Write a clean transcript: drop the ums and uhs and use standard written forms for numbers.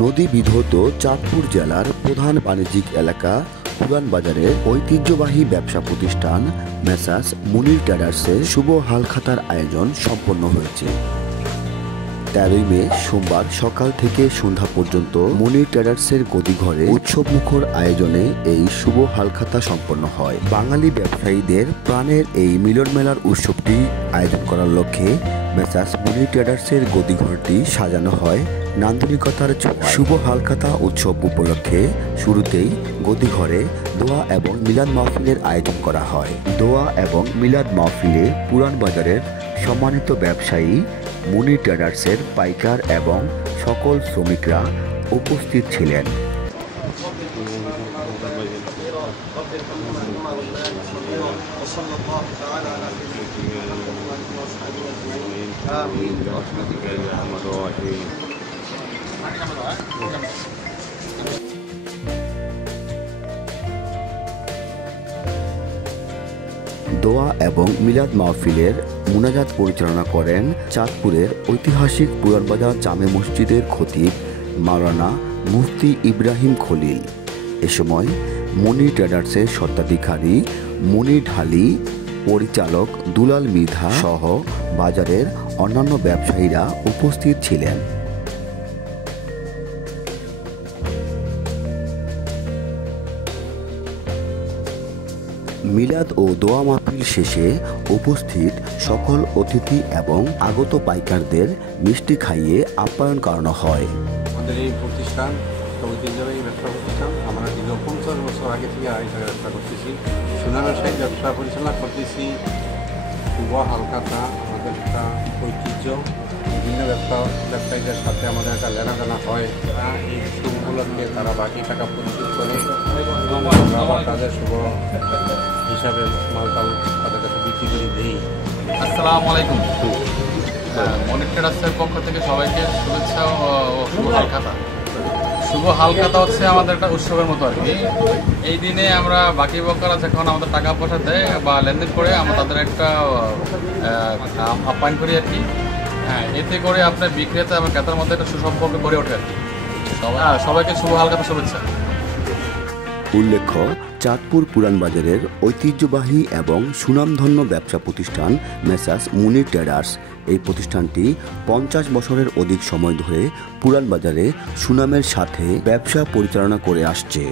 নদী বিধৌত চাঁদপুর জেলার প্রধান বাণিজ্যিক এলাকা পুরান বাজারে ঐতিহ্যবাহী ব্যবসা প্রতিষ্ঠান মেসার্স মুনির ট্রেডার্সের শুভ হালখাতার আয়োজন সম্পন্ন হয়েছে। 13 মে সোমবার সকাল থেকে সন্ধ্যা পর্যন্ত মুনির ট্রেডার্সের গদিঘরে উৎসবমুখর আয়োজনে এই শুভ হালখাতা সম্পন্ন হয়। বাঙালি ব্যবসায়ীদের প্রাণের এই মিলন মেলার উৎসবটি আয়োজন করার লক্ষ্যে মেসার্স মুনির ট্রেডার্সের গদিঘরটি সাজানো হয় নান্দনিকতার ছোঁয়ায়। শুভ হালখাতা উৎসব উপলক্ষে শুরুতেই গদিঘরে দোয়া এবং মিলাদ মাহফিলের আয়োজন করা হয়। দোয়া এবং মিলাদ মাহফিলে পুরান বাজারের সম্মানিত ব্যবসায়ী মুনির ট্রেডার্সের পাইকার এবং সকল শ্রমিকরা উপস্থিত ছিলেন। দোয়া এবং মিলাদ মাহফিলের মুনাজাত পরিচালনা করেন চাঁদপুরের ঐতিহাসিক পুরানবাজার জামে মসজিদের খতিব মাওলানা মুফতি ইব্রাহিম খলিল। এ সময় মুনির ট্রেডার্সের স্বত্বাধিকারী মুনির ঢালি, পরিচালক দুলাল মৃধা সহ বাজারের অন্যান্য ব্যবসায়ীরা উপস্থিত ছিলেন। মিলাদ ও দোয়া মাহফিল শেষে উপস্থিত সকল অতিথি এবং আগত পাইকারদের মিষ্টি খাইয়ে আপ্যায়ন করানো হয়। আমাদের এই প্রতিষ্ঠান ঐতিহ্যবাহী ব্যবসা প্রতিষ্ঠান। আমরা দীর্ঘ 50 বছর আগে থেকে হিসাবে ব্যবসা করতেছি, সুনামের ব্যবসা পরিচালনা করতেছি। শুভ হালখাতা আমাদের একটা ঐতিহ্য। বিভিন্ন ব্যবসায়ীদের সাথে আমাদের একটা লেনাদেনা হয়। এই শুভ উপলক্ষে তারা বাকি টাকা পরিশোধ করে আমরা আবার তাদের শুভ হিসাবে মালটাল তাদের কাছে বিক্রি করে দিই। আসসালামু আলাইকুম। মুনির ট্রেডার্সের পক্ষ থেকে সবাইকে শুভেচ্ছা ও শুভ হালখাতা। শুভ হালখাতা হচ্ছে আমাদের একটা উৎসবের মতো আর কি। এই দিনে আমরা বাকি বকারা যখন আমাদের টাকা পয়সা দেয় বা লেনদেন করে আমরা তাদের একটা আপ্যায়ন করি আর কি। হ্যাঁ, এতে করে আপনার বিক্রেতা এবং ক্রেতার মধ্যে একটা সুসম্পর্ক গড়ে ওঠে আর কি। সবাইকে শুভ হালখাতা শুভেচ্ছা। উল্লেখ্য, চাঁদপুর পুরান বাজারের ঐতিহ্যবাহী এবং সুনামধন্য ব্যবসা প্রতিষ্ঠান মেসার্স মুনির ট্রেডার্স। এই প্রতিষ্ঠানটি 50 বছরের অধিক সময় ধরে পুরান বাজারে সুনামের সাথে ব্যবসা পরিচালনা করে আসছে।